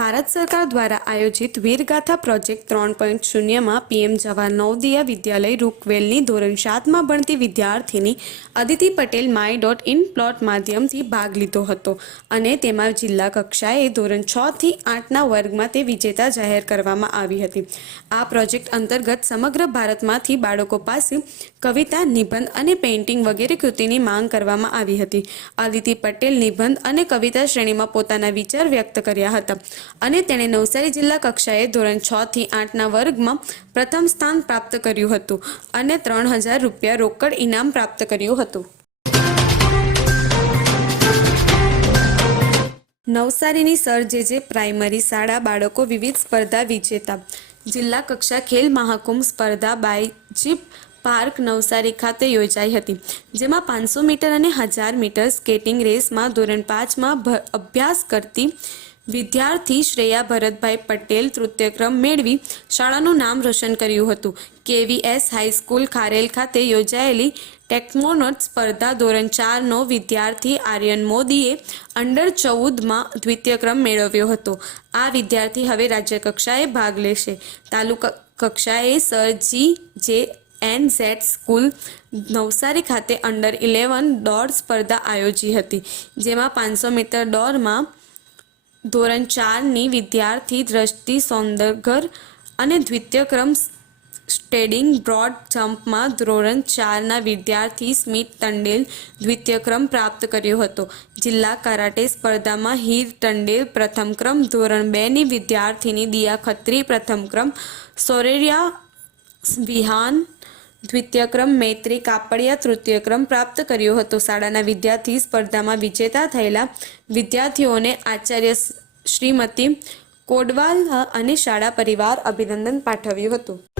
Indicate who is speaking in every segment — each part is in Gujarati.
Speaker 1: ભારત સરકાર દ્વારા આયોજિત વીરગાથા પ્રોજેક્ટ ત્રણ પોઈન્ટ શૂન્યમાં પીએમ જવાહર નવદિયા વિદ્યાલય રૂકવેલની ધોરણ સાતમાં ભણતી વિદ્યાર્થીની Aditi Patel my dot in plot માધ્યમથી ભાગ લીધો હતો અને તેમાં જિલ્લા કક્ષાએ ધોરણ છથી આઠના વર્ગમાં તે વિજેતા જાહેર કરવામાં આવી હતી. આ પ્રોજેક્ટ અંતર્ગત સમગ્ર ભારતમાંથી બાળકો પાસે કવિતા, નિબંધ અને પેઇન્ટિંગ વગેરે કૃતિની માંગ કરવામાં આવી હતી. અદિતિ પટેલ નિબંધ અને કવિતા શ્રેણીમાં પોતાના વિચાર વ્યક્ત કર્યા હતા. અને તેણે નવસારી જિલ્લા કક્ષાએ ધોરણ છ થી આઠના વર્ગમાં પ્રથમ સ્થાન પ્રાપ્ત કર્યું હતું અને ત્રણ હજાર રૂપિયા રોકડ ઇનામ પ્રાપ્ત કર્યું હતું. નવસારીની સર જે જે પ્રાઇમરી શાળા બાળકો વિવિધ સ્પર્ધા વિજેતા. જિલ્લા કક્ષા ખેલ મહાકુંભ સ્પર્ધા બાય જીપ પાર્ક નવસારી ખાતે યોજાઈ હતી, જેમાં પાંચસો મીટર અને હજાર મીટર સ્કેટિંગ રેસમાં ધોરણ પાંચમાં અભ્યાસ કરતી વિદ્યાર્થી શ્રેયા ભરતભાઈ પટેલ તૃતીયક્રમ મેળવી શાળાનું નામ રોશન કર્યું હતું. કેવીએસ હાઈસ્કૂલ ખારેલ ખાતે યોજાયેલી ટેકમોનટ સ્પર્ધા ધોરણ ચારનો વિદ્યાર્થી આર્યન મોદીએ અંડર ચૌદમાં દ્વિતીય ક્રમ મેળવ્યો હતો. આ વિદ્યાર્થી હવે રાજ્યકક્ષાએ ભાગ લેશે. તાલુકા કક્ષાએ સર જી જે એન ઝેડ સ્કૂલ નવસારી ખાતે અંડર ઇલેવન દોડ સ્પર્ધા આયોજી હતી, જેમાં પાંચસો મીટર દોડમાં ધોરણ ચારની વિદ્યાર્થી દ્રષ્ટિ સૌંદરગર અને દ્વિતીય ક્રમ સ્ટેડિંગ બ્રોડ જમ્પમાં ધોરણ ચારના વિદ્યાર્થી સ્મિત ટંડેલ દ્વિતીય ક્રમ પ્રાપ્ત કર્યો હતો. જિલ્લા કરાટે સ્પર્ધામાં હીર ટંડેલ પ્રથમ ક્રમ, ધોરણ બેની વિદ્યાર્થીની દિયા ખત્રી પ્રથમ ક્રમ, સોરેરિયા વિહાન દ્વિતીય ક્રમ મૈત્રી કાપડિયા તૃતીય ક્રમ પ્રાપ્ત કર્યો હતો. શાળાના વિદ્યાર્થી સ્પર્ધામાં વિજેતા થયેલા વિદ્યાર્થીઓને આચાર્ય શ્રીમતી કોડવાલ અને શાળા પરિવાર અભિનંદન પાઠવ્યું હતું.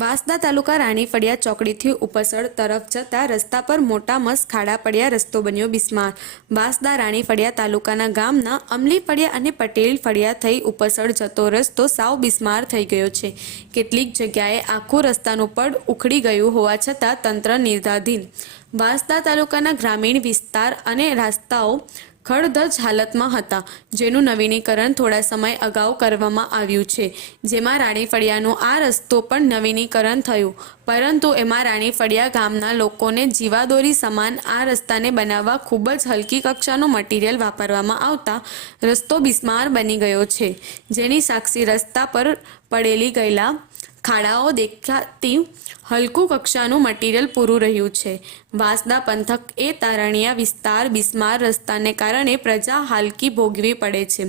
Speaker 1: Vansda taluka Rani Faliya ચોકડીથી Upsal તરફ જતા રસ્તા પર મોટા મસ ખાડા પડ્યા રસ્તો બન્યો બિસ્માર. વાંસદા રાણી ફળિયા તાલુકાના ગામના અમલી ફળિયા અને પટેલ ફળિયા થઈ ઉપસળ જતો રસ્તો સાવ બિસ્માર થઈ ગયો છે. કેટલીક જગ્યાએ આખું રસ્તાનું પડ ઉખડી ગયું હોવા છતાં તંત્ર નિર્ધાધીન વાંસદા તાલુકાના ગ્રામીણ વિસ્તાર અને રસ્તાઓ ખડધજ હાલતમાં હતા, જેનું નવીનીકરણ થોડા સમય અગાઉ કરવામાં આવ્યું છે. જેમાં રાણી ફળિયાનો આ રસ્તો પણ નવીનીકરણ થયું. પરંતુ એમાં રાણી ફળિયા ગામના લોકોને જીવાદોરી સમાન આ રસ્તાને બનાવવા ખૂબ જ હલકી કક્ષાનો મટીરિયલ વાપરવામાં આવતા રસ્તો બિસ્માર બની ગયો છે. જેની સાક્ષી રસ્તા પર પડેલી ગયેલા ખાડાઓ દેખાતી હલકું કક્ષાનું મટીરિયલ પૂરું રહ્યું છે. વાંસદા પંથક એ તારણિયા વિસ્તાર બિસ્માર રસ્તાને કારણે પ્રજા હાલકી ભોગવી પડે છે.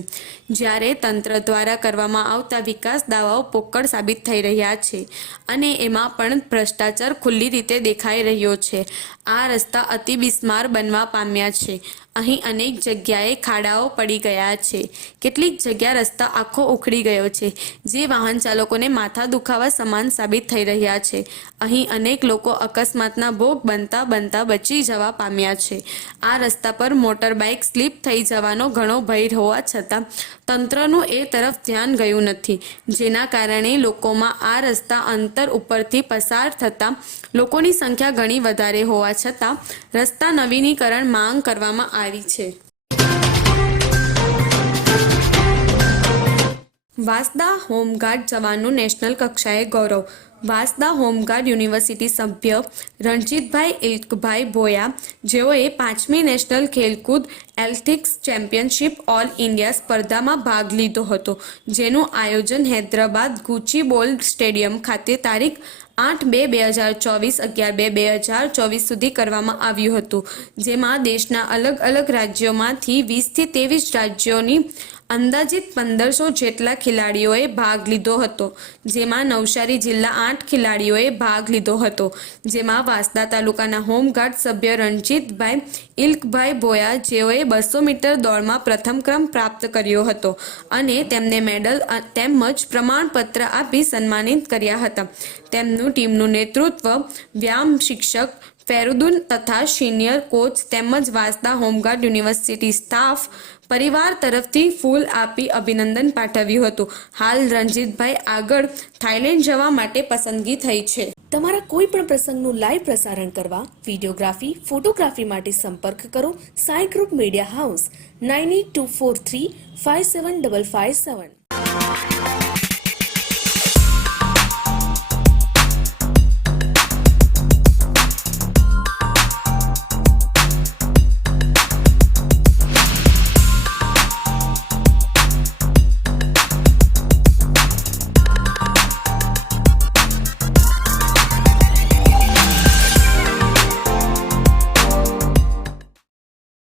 Speaker 1: જ્યારે તંત્ર દ્વારા કરવામાં આવતા વિકાસ દાવાઓ પોકળ સાબિત થઈ રહ્યા છે અને એમાં પણ ભ્રષ્ટાચાર ખુલ્લી રીતે દેખાઈ રહ્યો છે. આ રસ્તા અતિ બિસ્માર બનવા પામ્યા છે. અહીં અનેક જગ્યાએ ખાડાઓ પડી ગયા છે. કેટલીક જગ્યા રસ્તા આખો ઉખડી ગયો છે. જે વાહન ચાલકોને માથા દુખાવા સમાન સાબિત થઈ રહ્યા છે. અહીં અનેક લોકો અકસ્માતના ભોગ બનતા બનતા બચી જવા પામ્યા છે. આ રસ્તા પર મોટર બાઇક સ્લીપ થઈ જવાનો ઘણો ભય હોવા છતાં તંત્રનું એ તરફ ધ્યાન ગયું નથી, જેના કારણે લોકોમાં આ રસ્તા અંતર ઉપરથી પસાર થતાં લોકોની સંખ્યા ઘણી વધારે હોવા છતાં રસ્તા નવીનીકરણ માંગ કરવામાં આવી છે. વાસદા હોમગાર્ડ જવાનનું નેશનલ કક્ષાએ ગૌરવ. વાસદા હોમગાર્ડ યુનિવર્સિટી સભ્ય રણજીતભાઈ એકભાઈ ભોયા, જેઓએ પાંચમી નેશનલ ખેલકૂદ એથ્લેટિક્સ ચેમ્પિયનશિપ ઓલ ઇન્ડિયા સ્પર્ધામાં ભાગ લીધો હતો, જેનું આયોજન હૈદરાબાદ ગુચી બોલ સ્ટેડિયમ ખાતે તારીખ આઠ બે બે હજાર ચોવીસ અગિયાર બે બે હજાર ચોવીસ સુધી કરવામાં આવ્યું હતું, જેમાં દેશના અલગ અલગ રાજ્યોમાંથી વીસથી ત્રેવીસ રાજ્યોની અંદાજિત પંદરસો જેટલા ખેલાડીઓએ ભાગ લીધો હતો, જેમાં નવસારી જિલ્લા આઠ ખેલાડીઓએ ભાગ લીધો હતો, જેમાં વાંસદા તાલુકાના હોમગાર્ડ સભ્ય રણજીતભાઈ, ઇલ્કભાઈ ભોયા જેઓએ બસો મીટર દોડમાં પ્રથમ ક્રમ પ્રાપ્ત કર્યો હતો અને તેમને મેડલ તેમજ પ્રમાણપત્ર આપી સન્માનિત કર્યા હતા. તેમનું ટીમનું નેતૃત્વ વ્યાયામ શિક્ષક ફેરુદુન તથા સિનિયર કોચ તેમજ વાંસદા હોમગાર્ડ યુનિવર્સિટી સ્ટાફ પરિવાર તરફથી ફૂલ આપી અભિનંદન પાઠવ્યું હતું. હાલ રણજીતભાઈ આગળ થાઇલેન્ડ જવા માટે પસંદગી થઈ છે.
Speaker 2: તમારા કોઈ પણ પ્રસંગનું લાઈવ પ્રસારણ કરવા વિડીયોગ્રાફી, ફોટોગ્રાફી માટે સંપર્ક કરો Sai group media house, nine eight two four three five seven double five seven.